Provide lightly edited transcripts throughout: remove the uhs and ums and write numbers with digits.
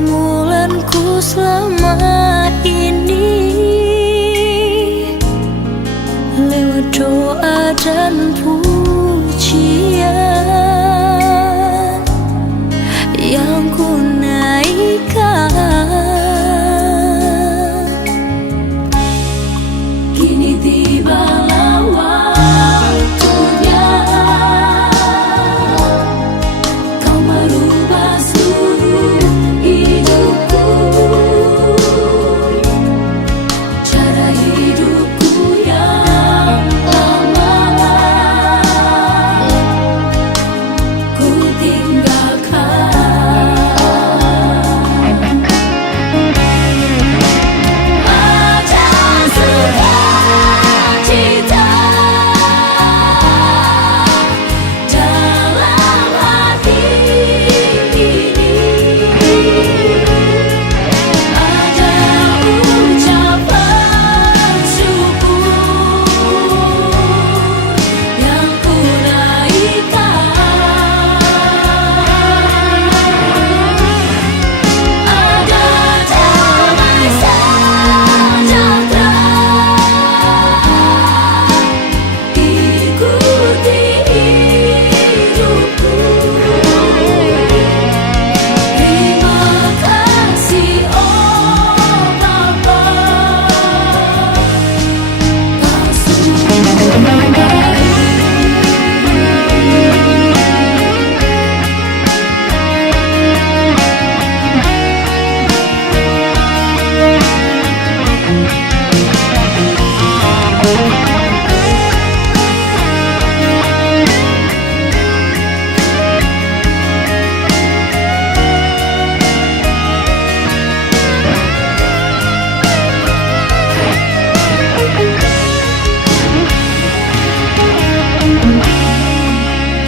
pergumulanku selama ini, lewat doa dan pujian yang ku naikkan. Kini tibalah waktunya kau merubah seluruh hidupku, cara hidupku yang lama ku tinggalkan. Ada sukacita dalam hati ini, ada ucapan syukur yang ku naikkan. Ada damai sejahtera ikuti hidupku. Terima kasih oh Bapa, kau sungguh baik.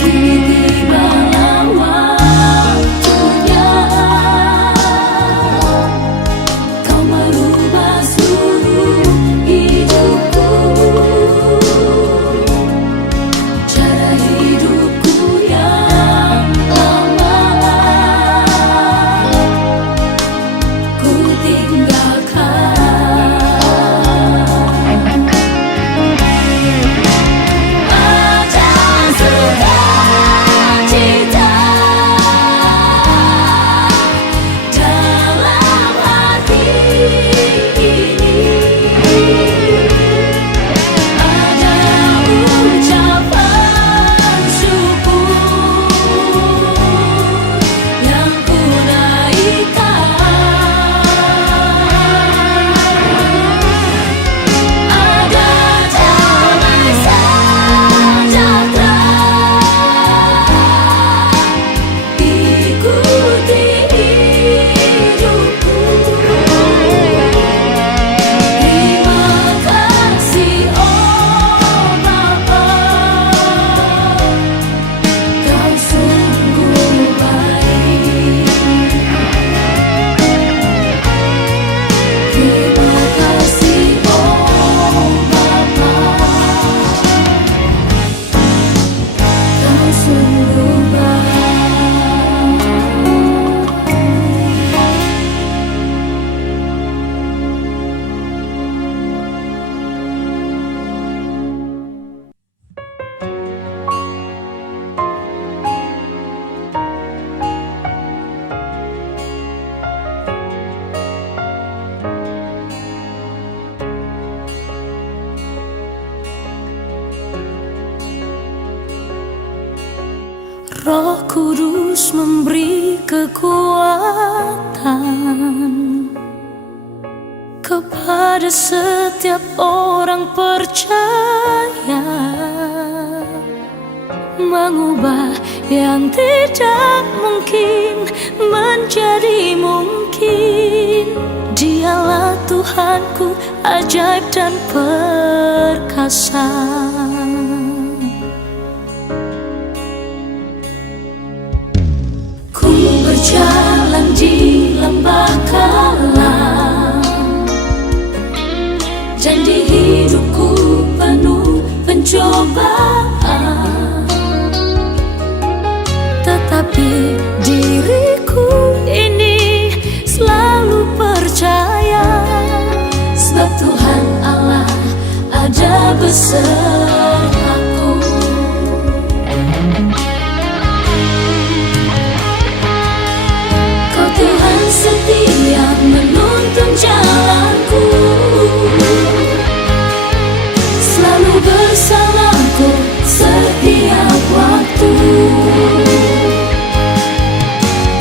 Kini tibalah waktunya kau merubah seluruh hidupku, cara hidupku yang lama ku tinggalkan. Ada sukacita dalam hati ini, ada ucapan syukur yang ku naikkan. Ada damai sejahtera ikuti hidupku. Terima kasih oh Bapa, kau sungguh baik. Terima kasih oh Bapa, kau sungguh baik. Roh Kudus memberi kekuatan kepada setiap orang percaya, mengubah yang tidak mungkin menjadi mungkin. Dialah Tuhanku, ajaib dan perkasa. Ku berjalan di lembah kalam, dan di hidupku penuh pencobaan. Tetapi diriku ini besertaku. Kau Tuhan setia menuntun jalanku, selalu bersamaku setiap waktu.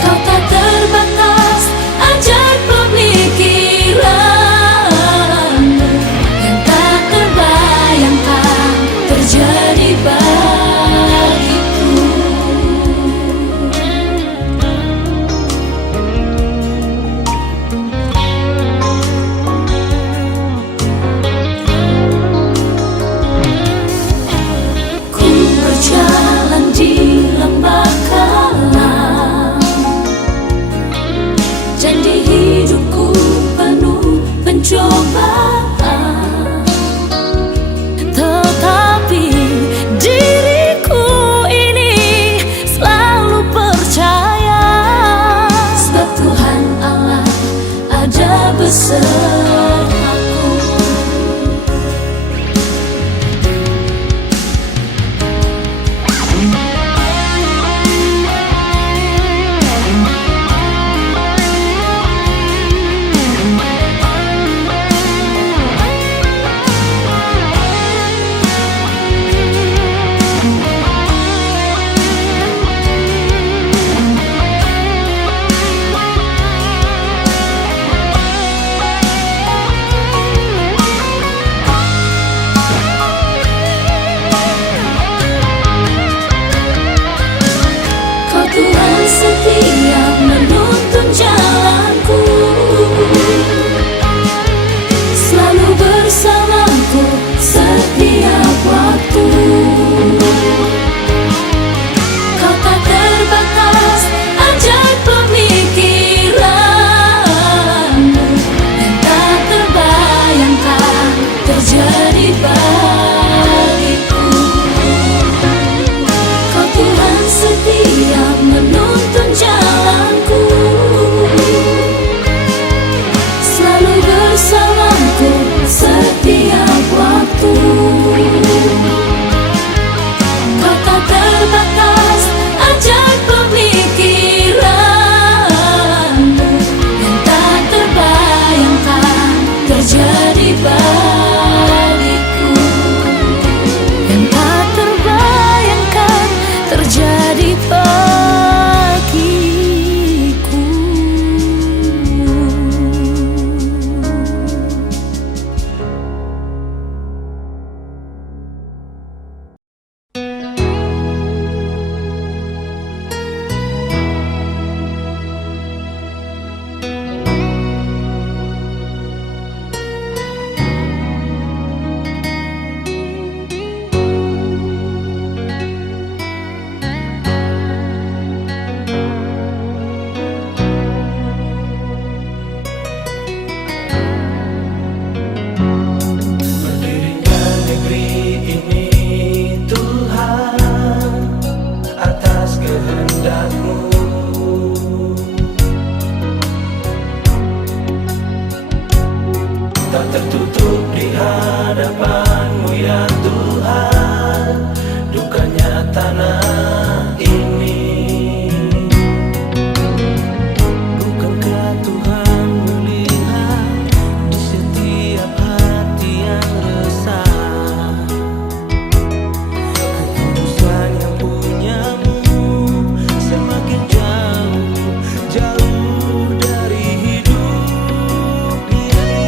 Kau tak terbatas, ajar pemikiranmu yang tak terbayangkan terjadi bagiku. Ku berjalan di lembah kalam, janji hidupku penuh pencobaan, tetapi diriku ini selalu percaya, sebab Tuhan Allah ada besertaku. Kau Tuhan setia menuntun jalanku, selalu bersamaku setiap waktu. Kau tak terbatas, ajar pemikiranmu yang tak terbayangkan terjadi bagiku. Kau Tuhan setia menuntun jalanku, selalu bersamaku setiap waktu. Kau tak terbatas, ajar pemikiranmu yang tak terbayangkan terjadi bagiku, yang tak terbayangkan terjadi bagiku. Berdirinya negeri ini Tuhan atas kehendak-Mu. Tak tertutup di hadapan-Mu ya Tuhan, dukanya tanah ini. Bukankah Tuhan melihat di setiap hati yang resah, ketulusan yang punya-Mu semakin jauh, jauh dari hidup ini.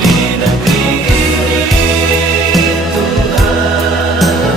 Di negeri ini Tuhan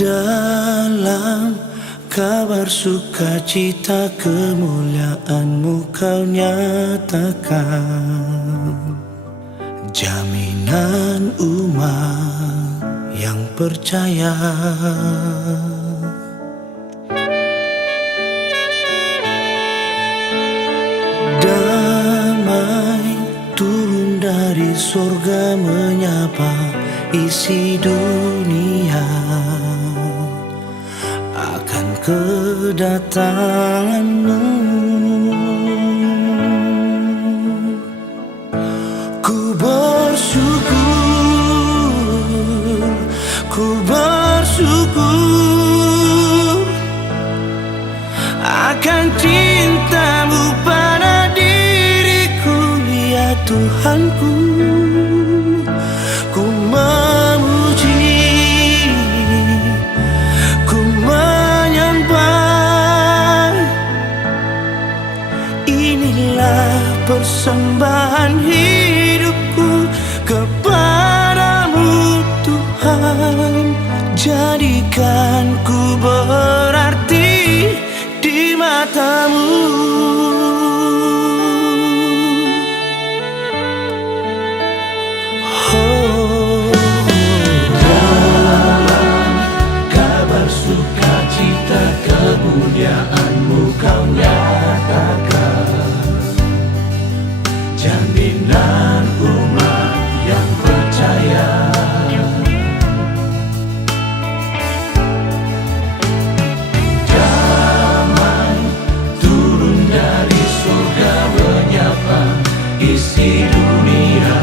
Dalam kabar sukacita kemuliaan-Mu Kau nyatakan, jaminan umat yang percaya. Damai turun dari surga menyapa isi dunia akan kedatangan-Mu. Ku bersyukur, ku bersyukur akan cinta-Mu pada diriku, ya Tuhanku. Ku memuji, ku menyembah. Inilah persembahan hidupku kepadamu Tuhan. Jadikan ku berarti di mata-Mu. Kemuliaan-Mu Kau nyatakan, jaminan umat yang percaya. Damai turun dari surga menyapa isi dunia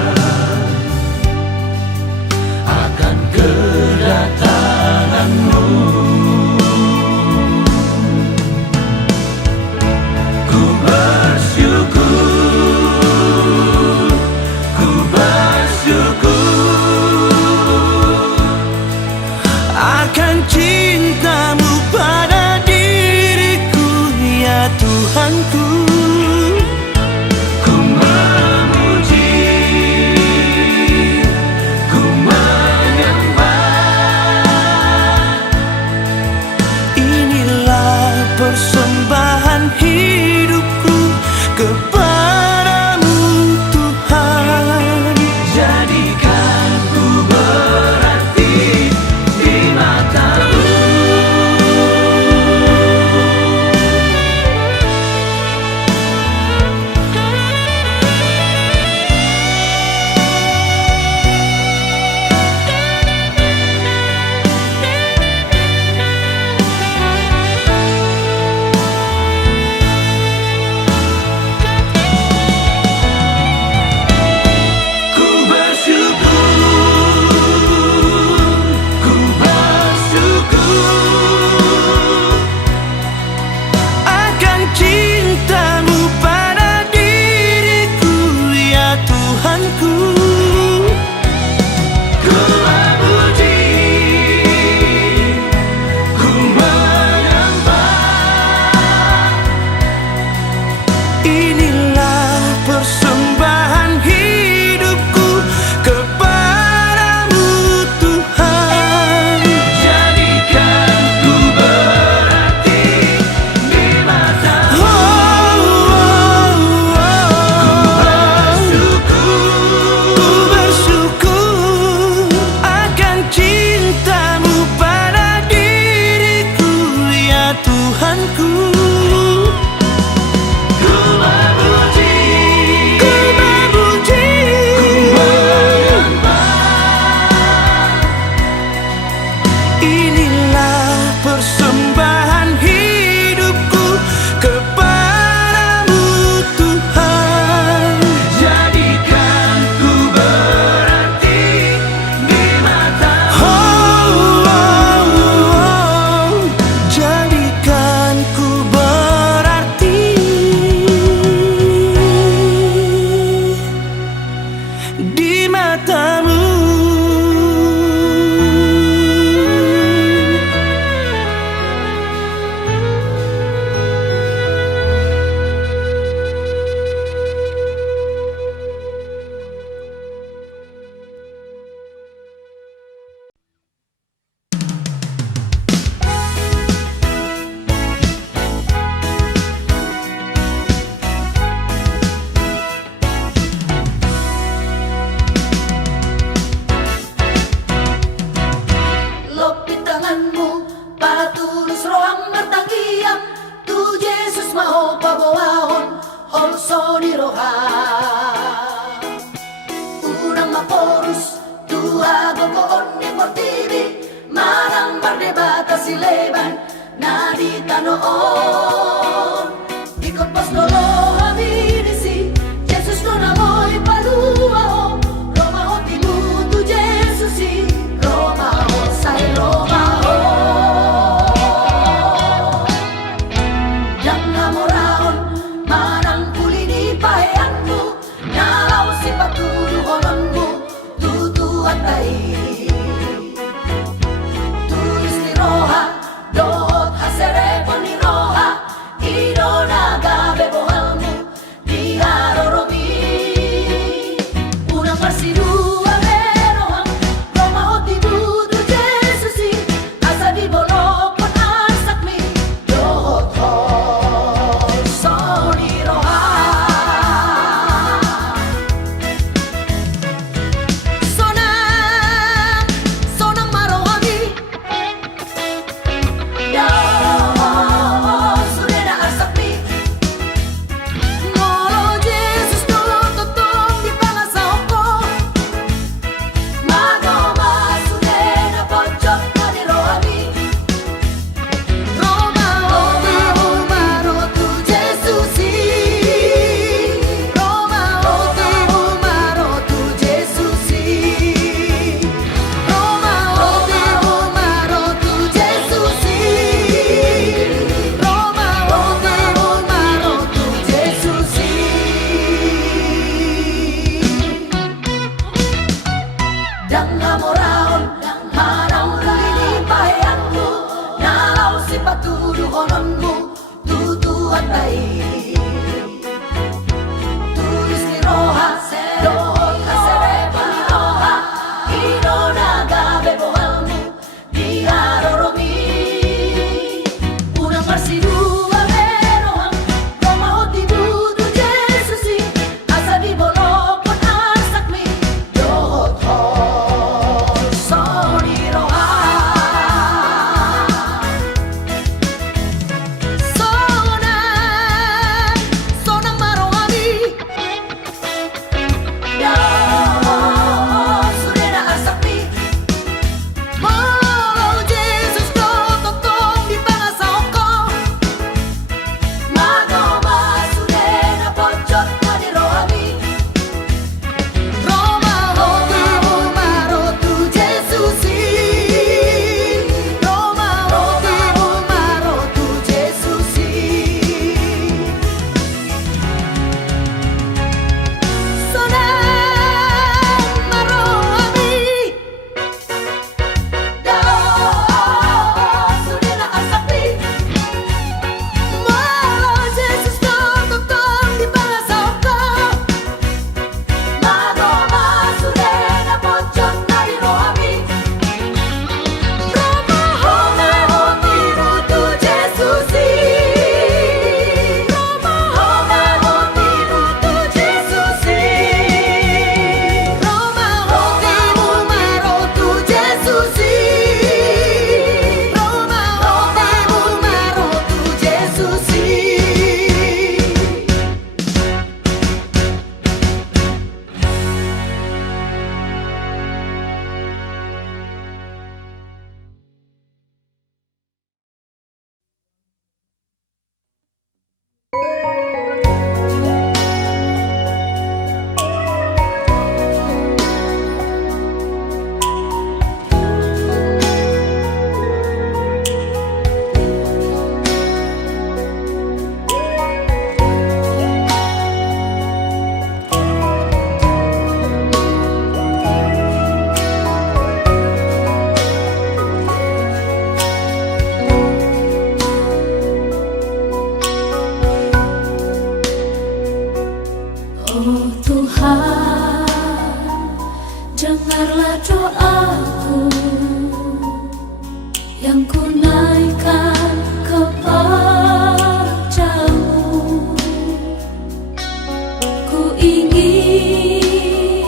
akan kedatangan-Mu. Cinta-Mu pada diriku, ya Tuhanku. Ku memuji, ku menyembah. Inilah persembahan hidupku kepadamu Tuhan. Jadikan ku berarti di mata-Mu. Yesus roham bertangiam, tu Yesus mau paboahon, olsoni roha. Unang maporus, tu ago ko onni mortibi, marang berdebata sileban, nadita noon. Ikot pas lolo haminisi, Yesus no namoy paluao, Roma ho timutu Jesusi, Roma ho say Roma ho. Yang namoraon, manang kulini paheanmu, nalaw si patulu hononmu, tutu atay. Tulis ni Roha, dohot haserepon ni Roha, ino nagabe bohalmu, di haroromi. Unang marsidua merohang, Roma ho tibudu Jesusi, asa di bolokon asakmi, dohot hol soni Roha. Sonang marohami, Yahoo, surena asakmi. Ngolo Jesus no totong di pangasaoko, magoma surena pojok na ni rohami. Roma ho maro tu Jesusi, Roma ho maro tu Jesusi, Roma ho maro tu Jesusi, Roma ho maro tu Jesusi. Dang namoraon, manang kulini paheanmu, nalaw si patulu hononmu, tutu atay. Tulis ni Roha, dohot haserepa ni Roha, ino nagabe bohalmu, di haroromi. Unang marsidua merohang, Roma ho tibudu Jesusi, asa di bolokon asakmi, dohot hol soni Roha. Sonang marohami, Yahoo, surena asakmi. Molo Jesus no totong di pangasaoko, magoma surena pojok na ni rohami. Roma ho maro tu Jesusi, Roma ho maro tu Jesusi. Sonang marohami, Yahoo, surena asakmi. Molo Jesus no totong di pangasaoko, magoma surena pojok na ni rohami. Roma ho tibudu Jesusi, Roma ho tibudu Jesusi, Roma ho maro tu Jesusi, Roma ho maro tu Jesusi. Oh Tuhan, dengarlah doaku yang ku naikkan kepadamu. Ku ingin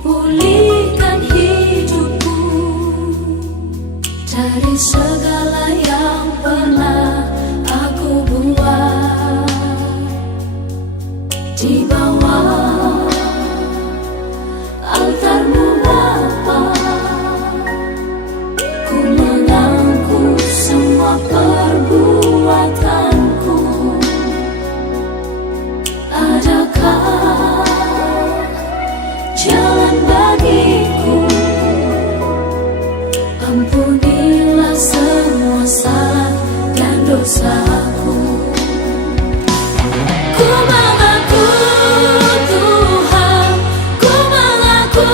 pulihkan hidupku dari segala yang pernah aku buat di bawah altarmu Bapa. Ku mengaku semua perbuatanku. Adakah jalan bagiku? Ampunilah semua salah dan dosaku. Ku mengaku Tuhan, ku mengaku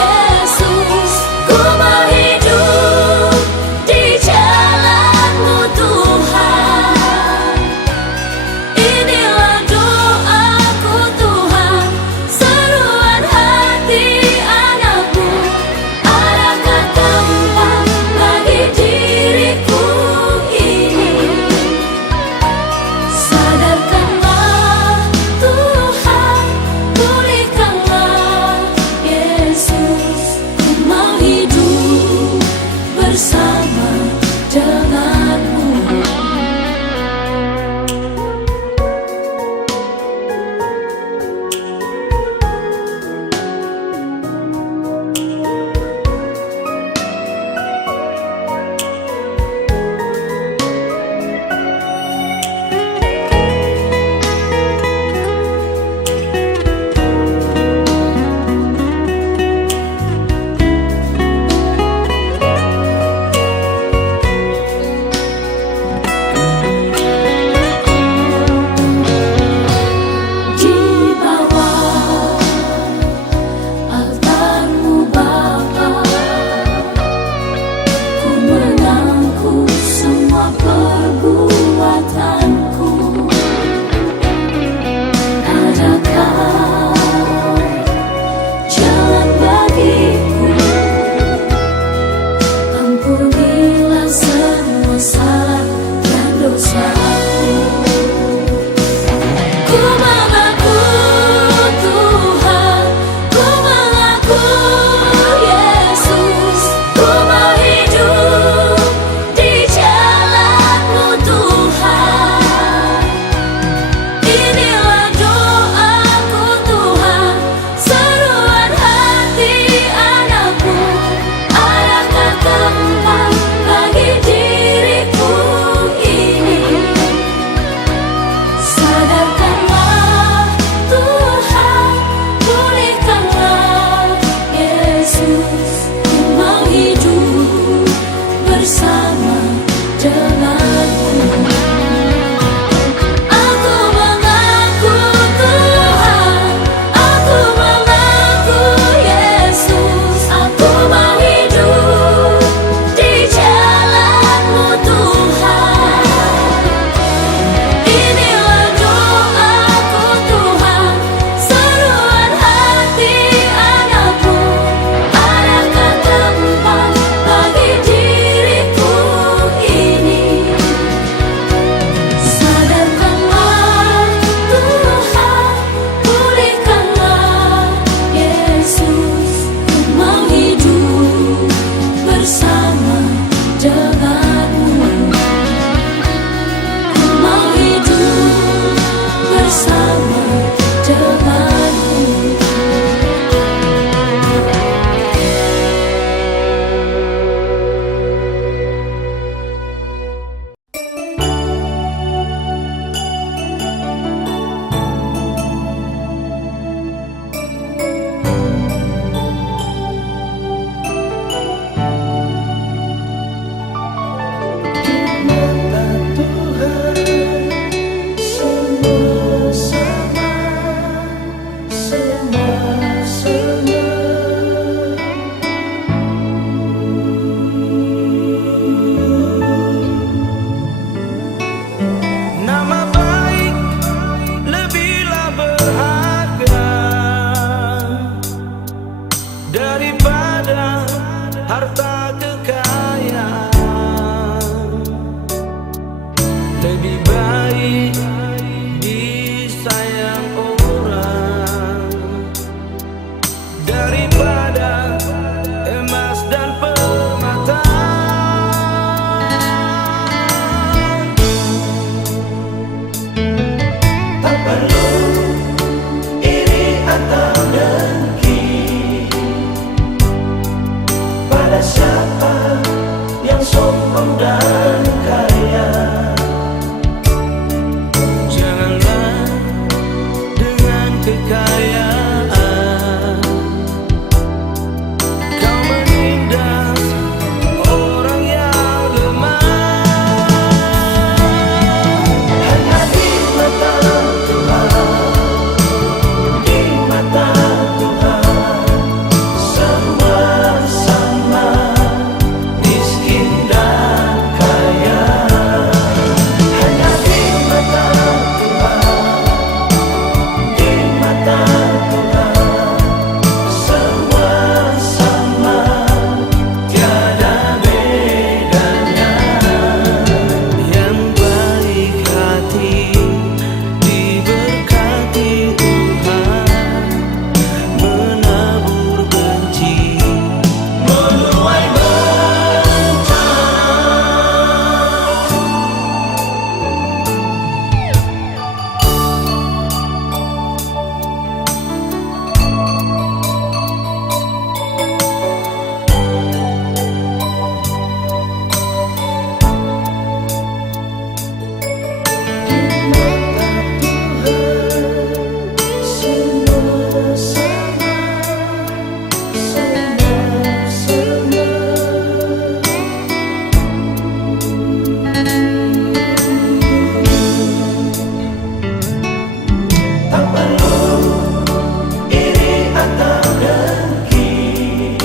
Yesus, ku mau hidup di jalan-Mu Tuhan. Inilah doaku Tuhan, seruan hati anak-Mu. Adakah tempat bagi diriku ini? Sadarkanlah Tuhan, pulihkanlah Yesus. Ku mau hidup bersama dengan-Mu. Di bawah altar-Mu Bapa, ku mengaku semua perbuatanku. Adakah jalan bagiku? Ampunilah semua salah dan dosaku. Ku mengaku Tuhan, ku mengaku Yesus, ku mau hidup di jalan-Mu Tuhan. Inilah doaku Tuhan, seruan hati anak-Mu. Adakah tempat bagi diriku ini? Sadarkanlah Tuhan, pulihkanlah Yesus. Ku mau hidup bersama dengan-Mu. Aku mengaku Tuhan, aku mengaku Yesus. Aku mau hidup di jalan-Mu Tuhan. Inilah doaku Tuhan, seruan hati anak-Mu. Adakah tempat bagi diriku ini? dan kaya. Janganlah dengan kekayaan kau menindas orang yang lemah. Hanya di mata Tuhan, di mata Tuhan, semua sama, miskin dan kaya. Hanya di mata Tuhan, di mata Tuhan, semua sama, tiada bedanya. Yang baik hati diberkati Tuhan, menabur benci menuai bencana. Tak perlu iri atau dengki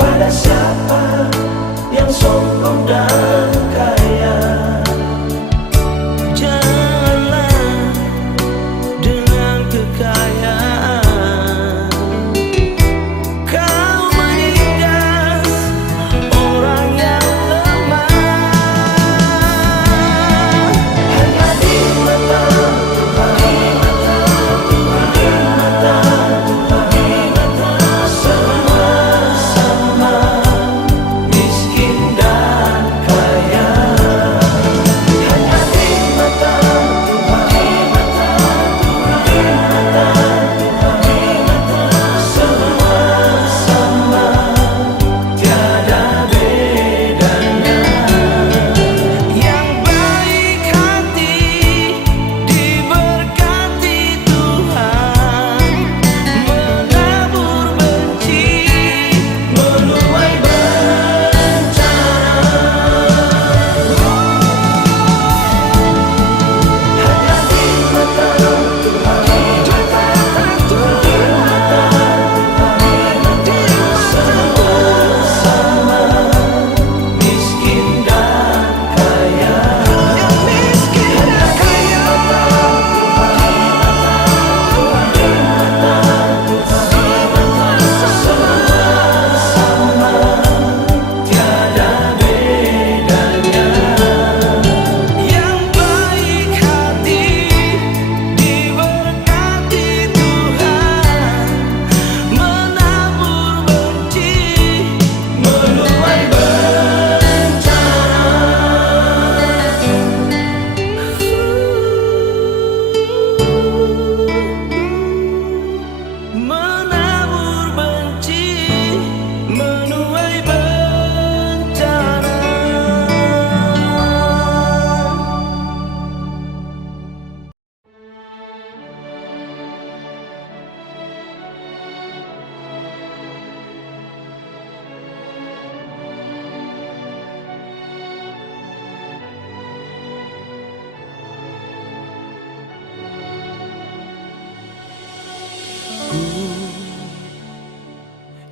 pada siapa yang sombong dan kaya. Janganlah dengan kekayaan kau menindas orang yang lemah. Hanya di mata Tuhan, di mata Tuhan, di mata Tuhan, di mata semua sama, miskin dan kaya. Hanya di mata Tuhan, di mata Tuhan, di mata Tuhan, di mata semua sama, tiada bedanya. Yang baik hati diberkati Tuhan, menabur benci menuai bencana. Hanya di mata Tuhan, di mata Tuhan, di mata Tuhan, di mata semua sama, miskin dan kaya. Yang miskin dan kaya. Hanya di mata Tuhan, di mata Tuhan, di mata Tuhan, semua sama, tiada bedanya. Yang baik hati diberkati Tuhan, menabur benci menuai bencana. Menabur benci menuai bencana. Ku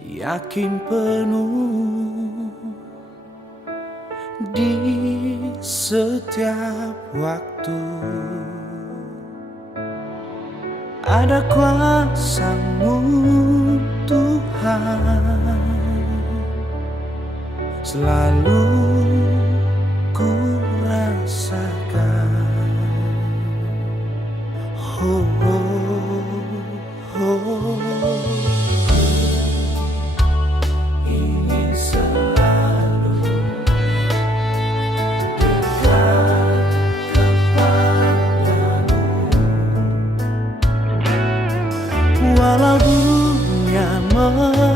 yakin penuh di setiap waktu ada kuasa-Mu Tuhan, selalu ku rasakan. Oh, oh, oh. Ingin selalu dekat kepadamu, walau dunia menolak.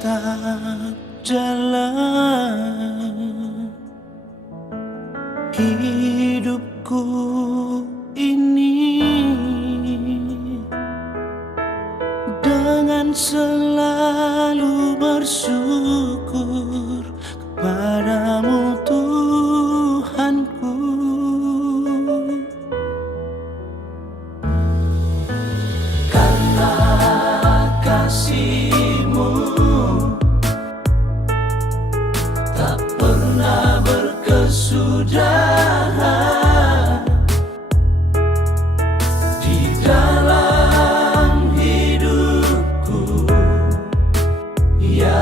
tetap jalan hidupku ini dengan selalu bersyukur kepadamu Tuhanku. Karena kasih-Mu tak pernah berkesudahan di dalam hidupku, ya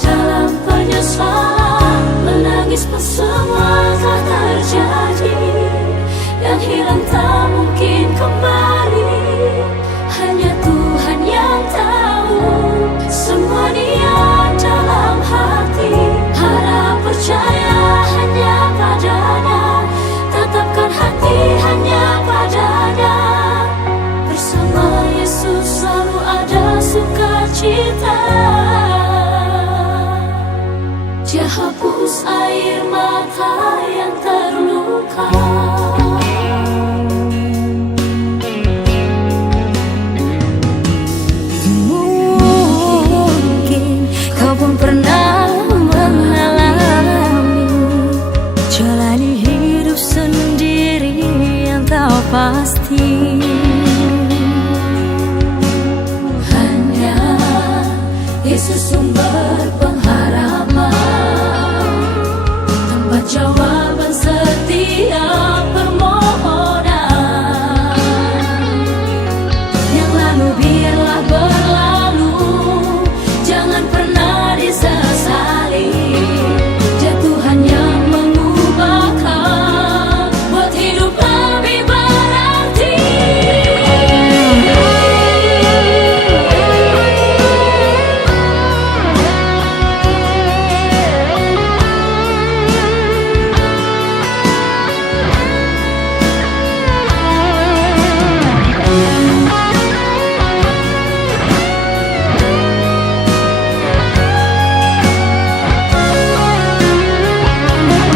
dalam penyesalan, menangis pun semua telah terjadi. Yang hilang tak mungkin kembali, hanya Tuhan yang tahu. Semua Dia dalam hati, harap percaya hanya padanya, tetapkan hati hanya padanya. Bersama Yesus selalu ada sukacita. Dia hapus air mata yang terluka. Mungkin kau pun pernah mengalami jalani hidup sendiri yang tak pasti. Hanya Yesus sumber pengharapan, tempat jawaban setiap permohonan. Yang lalu biarlah berlalu, jangan pernah disesali. Dia Tuhan yang mengubahkan, buat hidup lebih berarti.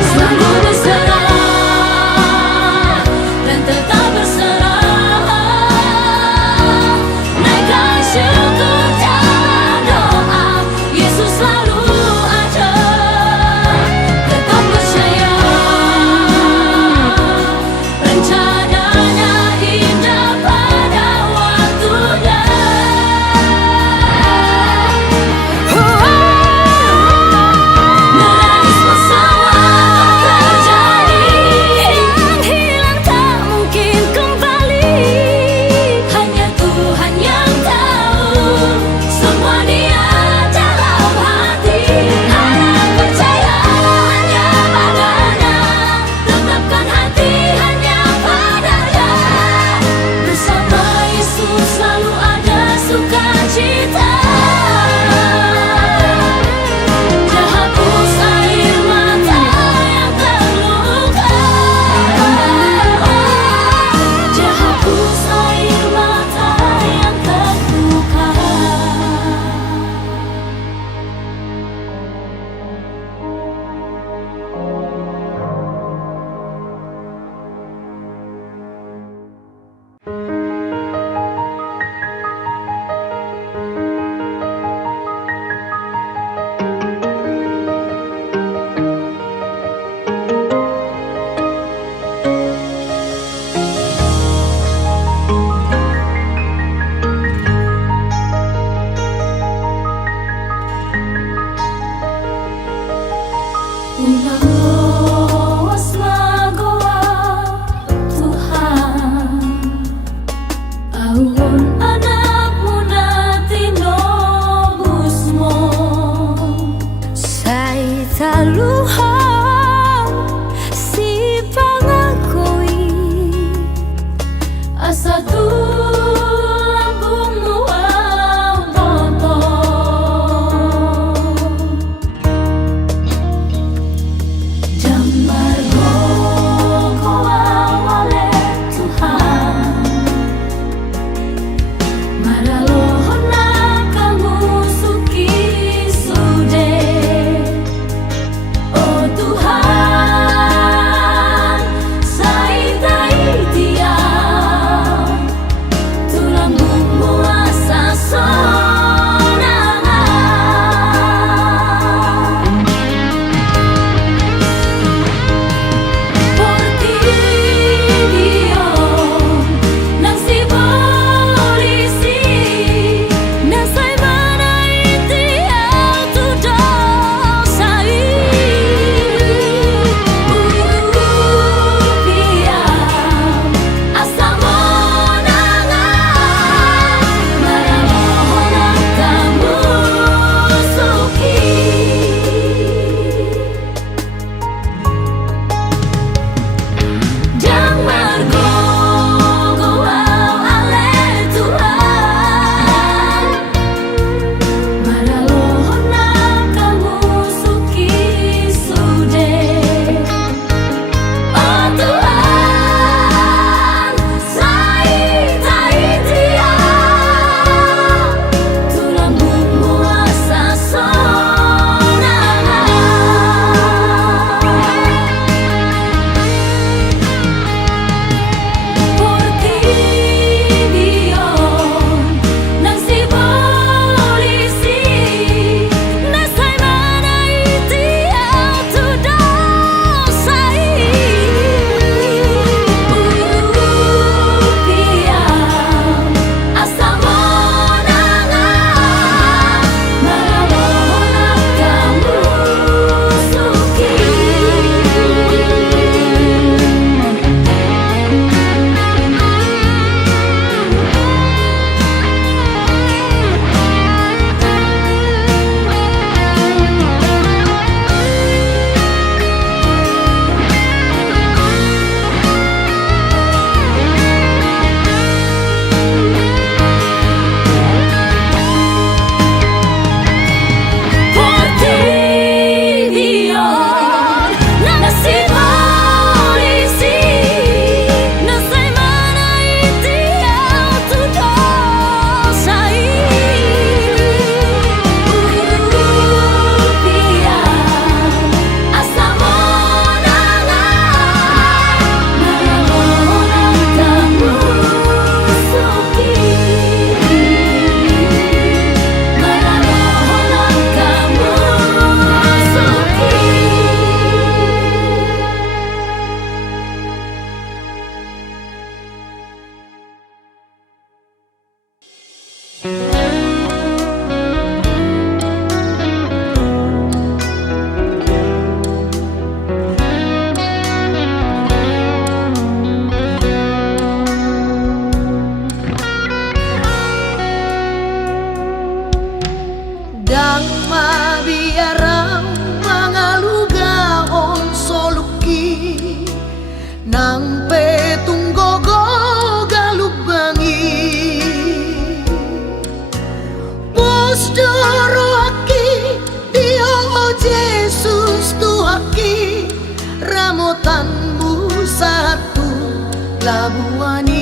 Selalu berserah dan tetap berserah, naikkan syukur dalam doa. Yesus selalu ada, tetap percaya rencananya indah pada waktunya. Menangis pun semua terjadi, yang hilang tak mungkin kembali, hanya Tuhan yang tahu. Semua Dia dalam hati, harap percaya hanya padanya, tetapkan hati hanya padanya. Bersama Yesus selalu ada sukacita. Dia hapus air mata yang terluka. Dia hapus air mata yang terluka. Unangos magawa Tuhan, ahon anak mo na tinobos mo sa italuhan, si pangako'y asa tulang bumuang toto. pelabuhan